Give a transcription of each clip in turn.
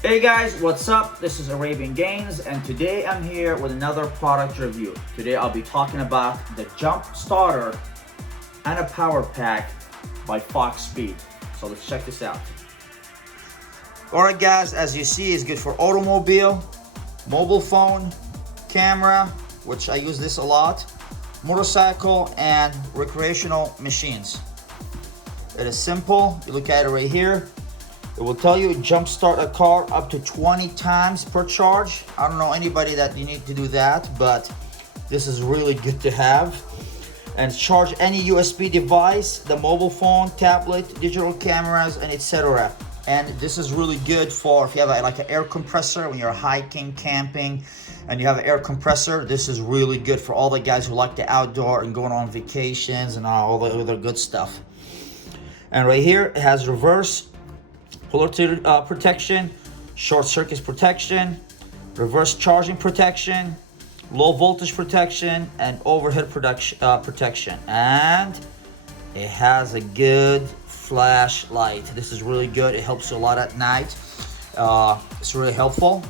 Hey guys, what's up? This is Arabian Games, and today I'm here with another product review. Today I'll be talking about the Jump Starter and a Power Pack by Foxpeed. So let's check this out. Alright guys, as you see, it's good for automobile, mobile phone, camera, which I use this a lot, motorcycle, and recreational machines. It is simple. You look at it right here. It will tell you jump start a car up to 20 times per charge. I don't know anybody that you need to do that, but this is really good to have. And charge any USB device, the mobile phone, tablet, digital cameras, and etc. And this is really good for if you have like an air compressor when you're hiking, camping, and you have an air compressor. This is really good for all the guys who like the outdoor and going on vacations and all the other good stuff. And right here, it has reverse polarity protection, short circuit protection, reverse charging protection, low voltage protection, and overhead protection. And it has a good flashlight. This is really good. It helps you a lot at night. It's really helpful.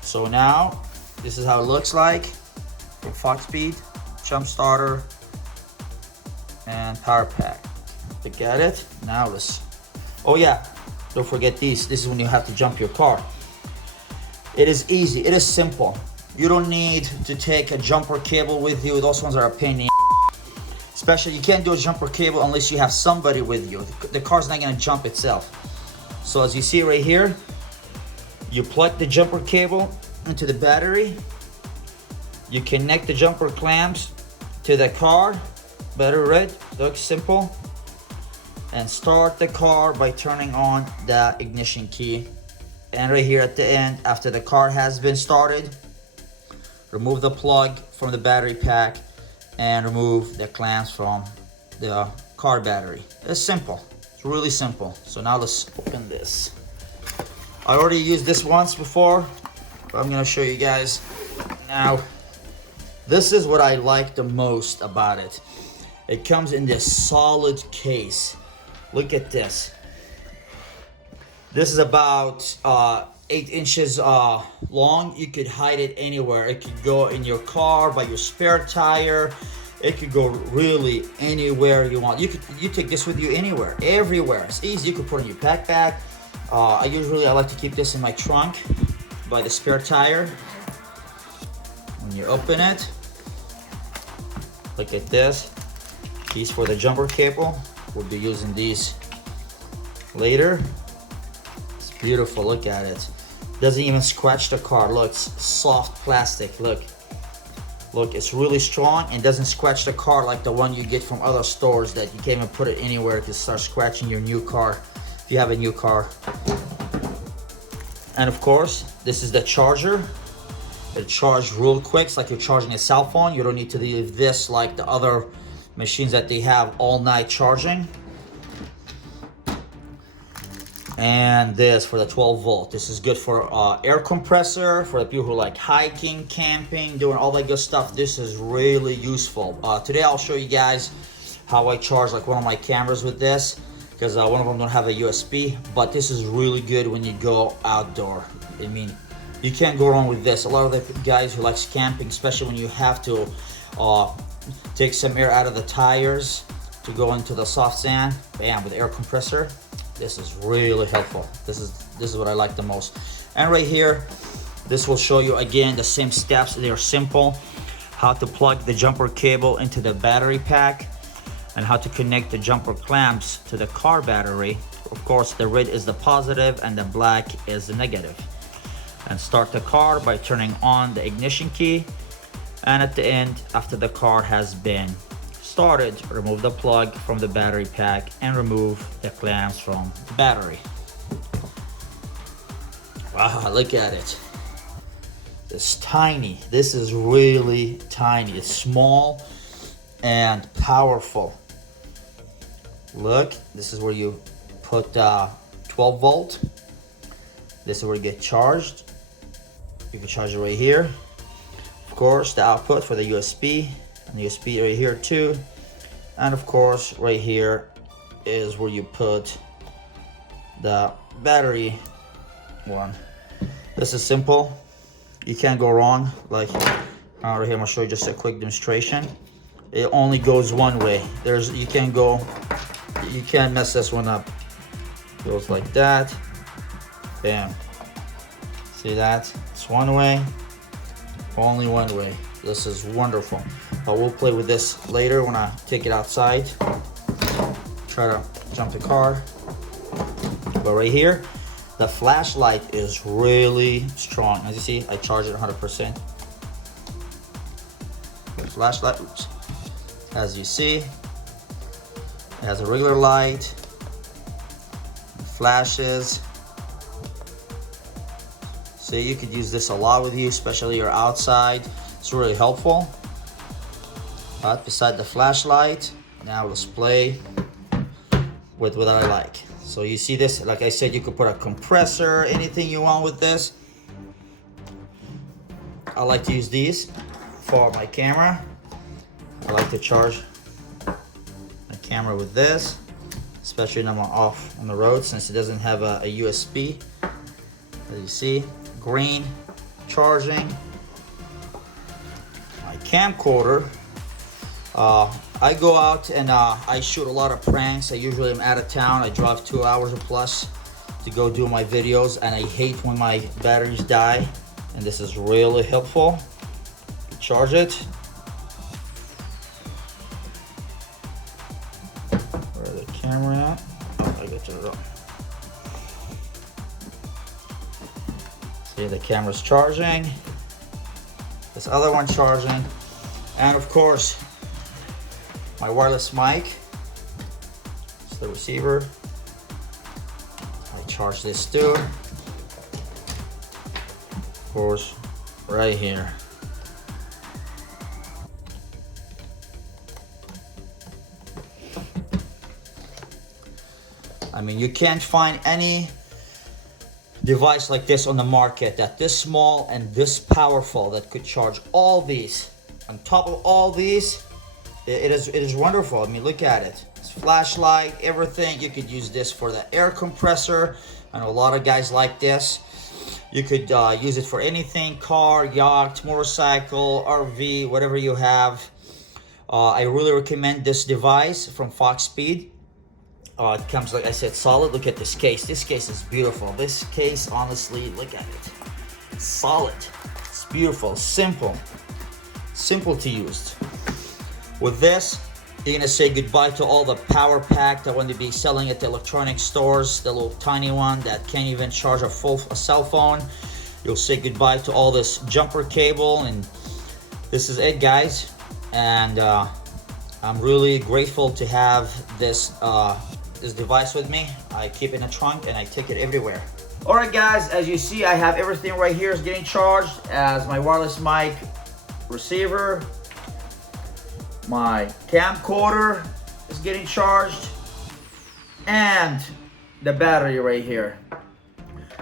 So now, this is how it looks like from Foxpeed, Jump Starter, and Power Pack. Look at it. Now let's, oh yeah, don't forget these. This is when you have to jump your car. It is easy. It is simple. You don't need to take a jumper cable with you. Those ones are a pain in the especially you can't do a jumper cable unless you have somebody with you. The car's not gonna jump itself. So as you see right here, you plug the jumper cable into the battery. You connect the jumper clamps to the car. Battery red. Looks simple. And start the car by turning on the ignition key. And right here at the end, after the car has been started, remove the plug from the battery pack and remove the clamps from the car battery. It's simple. It's really simple. So now let's open this. I already used this once before, but I'm gonna show you guys now. This is what I like the most about it. It comes in this solid case. Look at this. This is about 8 inches long. You could hide it anywhere. It could go in your car, by your spare tire. It could go really anywhere you want. You take this with you anywhere, everywhere. It's easy. You could put it in your backpack. I like to keep this in my trunk by the spare tire. When you open it, look at this. Keys for the jumper cable. We'll be using these later. It's beautiful. Look at it. Doesn't even scratch the car. Look, it's soft plastic. Look, it's really strong and doesn't scratch the car like the one you get from other stores that you can't even put it anywhere. It can start scratching your new car if you have a new car. And of course, this is the charger. It charges real quick. It's like you're charging a cell phone. You don't need to leave this like the other machines that they have all night charging. And this for the 12 volt. This is good for air compressor, for the people who like hiking, camping, doing all that good stuff. This is really useful. Today I'll show you guys how I charge like one of my cameras with this, because one of them don't have a USB, but this is really good when you go outdoor. I mean, you can't go wrong with this. A lot of the guys who likes camping, especially when you have to take some air out of the tires to go into the soft sand, bam, with the air compressor. This is really helpful. This is what I like the most. And right here, this will show you again the same steps. They are simple. How to plug the jumper cable into the battery pack and how to connect the jumper clamps to the car battery. Of course, the red is the positive and the black is the negative. And start the car by turning on the ignition key. And at the end, after the car has been started, remove the plug from the battery pack and remove the clamps from the battery. Wow, look at it. It's tiny. This is really tiny. It's small and powerful. Look, this is where you put 12 volt. This is where you get charged. You can charge it right here. Of course, the output for the USB, and the USB right here too. And of course, right here is where you put the battery one. This is simple. You can't go wrong. Like right here, I'm gonna show you just a quick demonstration. It only goes one way. You can't mess this one up. It goes like that. Bam. See that? It's one way, only one way. This is wonderful. We'll play with this later when I take it outside. Try to jump the car. But right here, the flashlight is really strong. As you see, I charge it 100%. Flashlight, oops. As you see, it has a regular light, flashes. So you could use this a lot with you, especially you're outside. It's really helpful. But beside the flashlight, now let's play with what I like. So you see this, like I said, you could put a compressor, anything you want with this. I like to use these for my camera. I like to charge my camera with this, especially when I'm off on the road, since it doesn't have a USB. As you see, green, charging. My camcorder, I go out and I shoot a lot of pranks. I usually am out of town. I drive 2 hours or plus to go do my videos, and I hate when my batteries die, and this is really helpful. Charge it. Where's the camera at? Oh, I got it up. See, the camera's charging. This other one charging. And of course, my wireless mic. It's the receiver. I charge this too. Of course, right here. I mean, you can't find any device like this on the market that this small and this powerful that could charge all these. On top of all these, it is wonderful. I mean, look at it. It's flashlight, everything. You could use this for the air compressor. I know a lot of guys like this. You could use it for anything: car, yacht, motorcycle, RV, whatever you have. I really recommend this device from Foxpeed. It comes, like I said, solid. Look at this case. This case is beautiful. This case, honestly, look at it. It's solid. It's beautiful. Simple. Simple to use. With this, you're gonna say goodbye to all the power pack that when they be selling at the electronic stores, the little tiny one that can't even charge a cell phone. You'll say goodbye to all this jumper cable, and this is it, guys. And I'm really grateful to have this this device with me. I keep it in the trunk and I take it everywhere. All right, guys, as you see, I have everything right here is getting charged, as my wireless mic, receiver, my camcorder is getting charged, and the battery right here.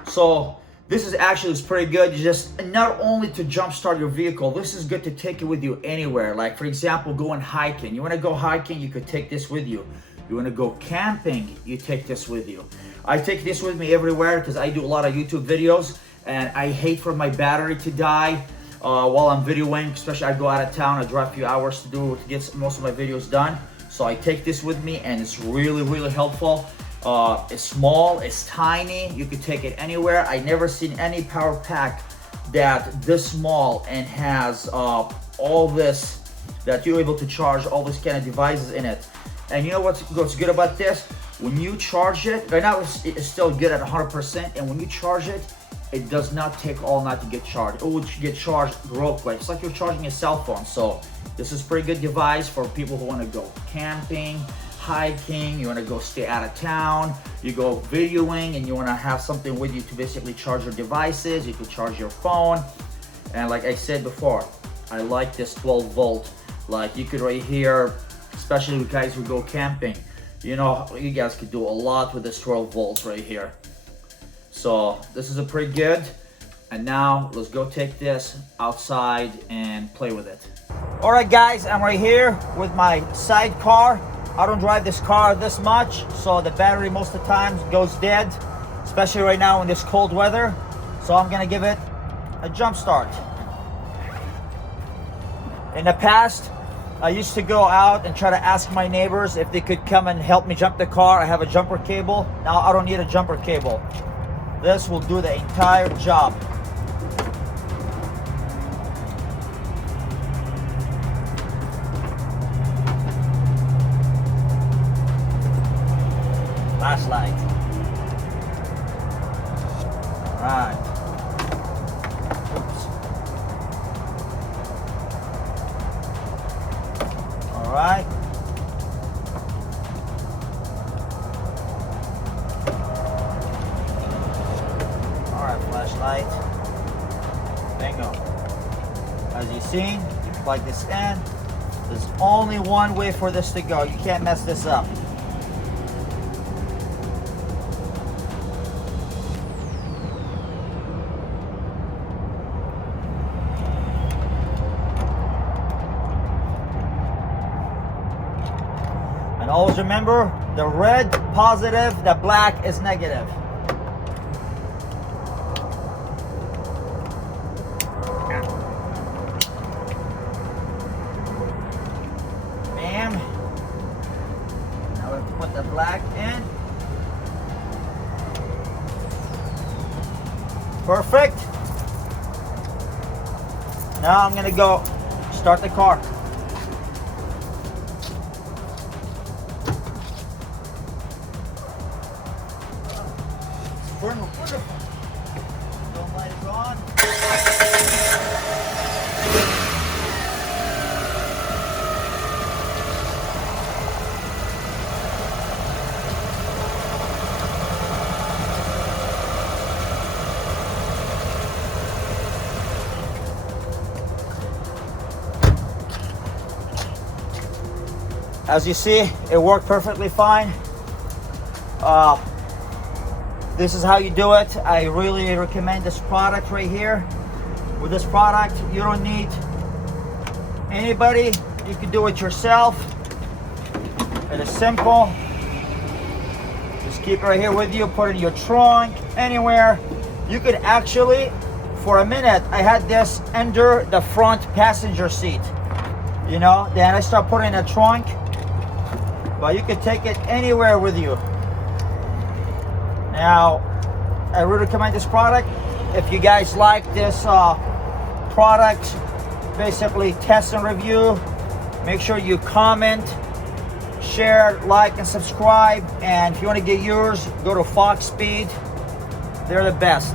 So this is actually pretty good. You just, not only to jumpstart your vehicle, this is good to take it with you anywhere. Like, for example, going hiking. You want to go hiking, you could take this with you. You want to go camping, you take this with you. I take this with me everywhere because I do a lot of YouTube videos, and I hate for my battery to die while I'm videoing. Especially I go out of town, I drive a few hours to get most of my videos done. So I take this with me, and it's really, really helpful. It's small, it's tiny, you could take it anywhere. I never seen any power pack that this small and has all this, that you're able to charge all these kind of devices in it. And you know what's good about this? When you charge it, right now it's still good at 100%, and when you charge it, it does not take all night to get charged. It will get charged real quick. It's like you're charging a cell phone. So this is a pretty good device for people who want to go camping, hiking, you want to go stay out of town, you go videoing, and you want to have something with you to basically charge your devices. You can charge your phone. And like I said before, I like this 12 volt. Like, you could right here, especially with guys who go camping, you know, you guys could do a lot with this 12 volts right here. So this is a pretty good. And now let's go take this outside and play with it. All right, guys, I'm right here with my sidecar. I don't drive this car this much, so the battery most of the time goes dead, especially right now in this cold weather. So I'm gonna give it a jump start. In the past, I used to go out and try to ask my neighbors if they could come and help me jump the car. I have a jumper cable. Now I don't need a jumper cable. This will do the entire job. Flashlight. All right. Oops. All right. All right, flashlight. Bingo. As you've seen, you plug this in. There's only one way for this to go. You can't mess this up. And always remember, the red positive, the black is negative. Bam. Now we put the black in. Perfect. Now I'm gonna go start the car. Wonderful. Dome light is on. As you see, it worked perfectly fine. This is how you do it. I really recommend this product right here. With this product, you don't need anybody. You can do it yourself. It is simple. Just keep it right here with you. Put it in your trunk, anywhere. You could actually, for a minute, I had this under the front passenger seat. You know, then I start putting it in the trunk. But you can take it anywhere with you. Now, I really recommend this product. If you guys like this product, basically test and review, make sure you comment, share, like, and subscribe. And if you want to get yours, go to Foxpeed. They're the best.